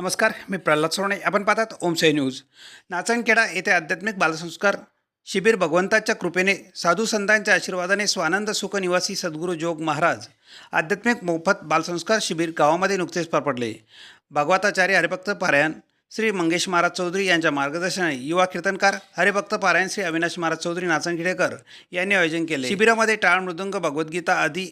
नमस्कार मी प्रल्हाद सोने आपण पाहतात ओमसाई न्यूज. नाचणखेडा येथे आध्यात्मिक बालसंस्कार शिबिर भगवंताच्या कृपेने साधू संतांच्या आशीर्वादाने स्वानंद सुख निवासी सद्गुरू जोग महाराज आध्यात्मिक मोफत बालसंस्कार शिबिर गावामध्ये नुकतेच पार पडले भगवताचार्य हरिभक्त पारायण श्री मंगेश महाराज चौधरी यांच्या मार्गदर्शनाने युवा कीर्तनकार हरिभक्त पारायण श्री अविनाश महाराज चौधरी नाचणखेडेकर यांनी आयोजन केले. शिबिरामध्ये टाळ मृदुंग भगवद्गीता आदी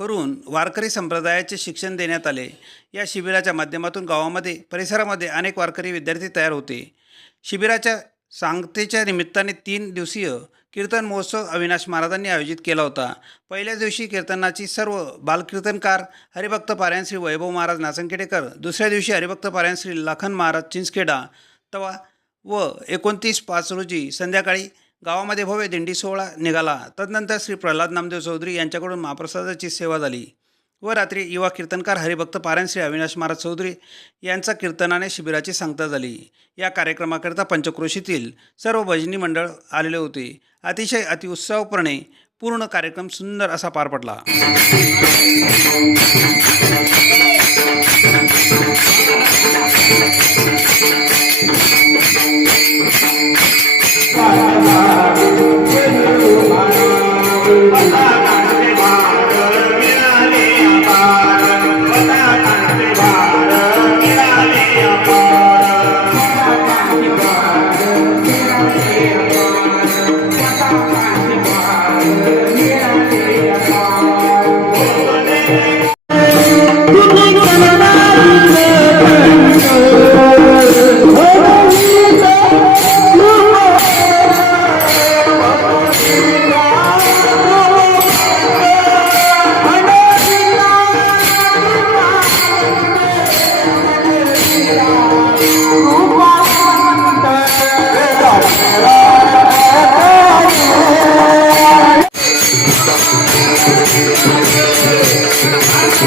करून वारकरी संप्रदायाचे शिक्षण देण्यात आले. या शिबिराच्या माध्यमातून गावामध्ये परिसरामध्ये अनेक वारकरी विद्यार्थी तयार होते. शिबिराच्या सांगतेच्या निमित्ताने तीन दिवसीय कीर्तन महोत्सव अविनाश महाराजांनी आयोजित केला होता. पहिल्याच दिवशी कीर्तनाची सर्व बालकीर्तनकार हरिभक्त पारायण श्री वैभव महाराज नाचंखेडेकर दुसऱ्या दिवशी हरिभक्त पारायण श्री लखन महाराज चिंचखेडा तवा व एकोणतीस पाच रोजी संध्याकाळी गावामध्ये भव्य दिंडी सोहळा निघाला. तदनंतर श्री प्रल्हाद नामदेव चौधरी यांच्याकडून महाप्रसादाची सेवा झाली व रात्री युवा कीर्तनकार हरिभक्त पारायण श्री अविनाश महाराज चौधरी यांचा कीर्तनाने शिबिराची सांगता झाली. या कार्यक्रमाकरिता पंचक्रोशीतील सर्व भजनी मंडळ आलेले होते. अतिशय अतिउत्साहपणे पूर्ण कार्यक्रम सुंदर असा पार पडला. Good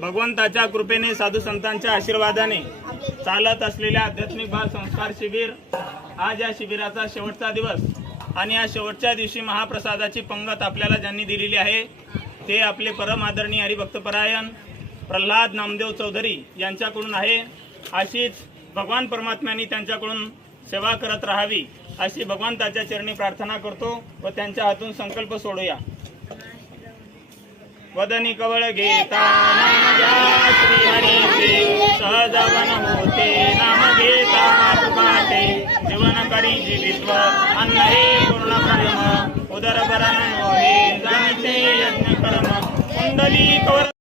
भगवंताच्या कृपेने साधू संतांच्या आशीर्वादाने चालत असलेल्या आध्यात्मिक बाल संस्कार शिबिर आज या शिबिराचा शेवटचा दिवस आणि या शेवटच्या दिवशी महाप्रसादाची पंगत आपल्याला ज्यांनी दिलेली आहे ते आपले परम आदरणीय हरिभक्तपरायण प्रल्हाद नामदेव चौधरी यांच्याकडून आहे. अशीच भगवान परमात्म्यांनी त्यांच्याकडून सेवा करत राहावी अशी भगवंताच्या चरणी प्रार्थना करतो व त्यांच्या हातून संकल्प सोडूया. वदनी कवळ घेता नाम घ्या श्रीहरीचे सहजवन होते. नाम घेता पुकाटे जीवन करी जीवित्व. अन्न हे पूर्ण कर्म. उदर भरण नोहे जनिते यज्ञ कर्म. कुंडली कवर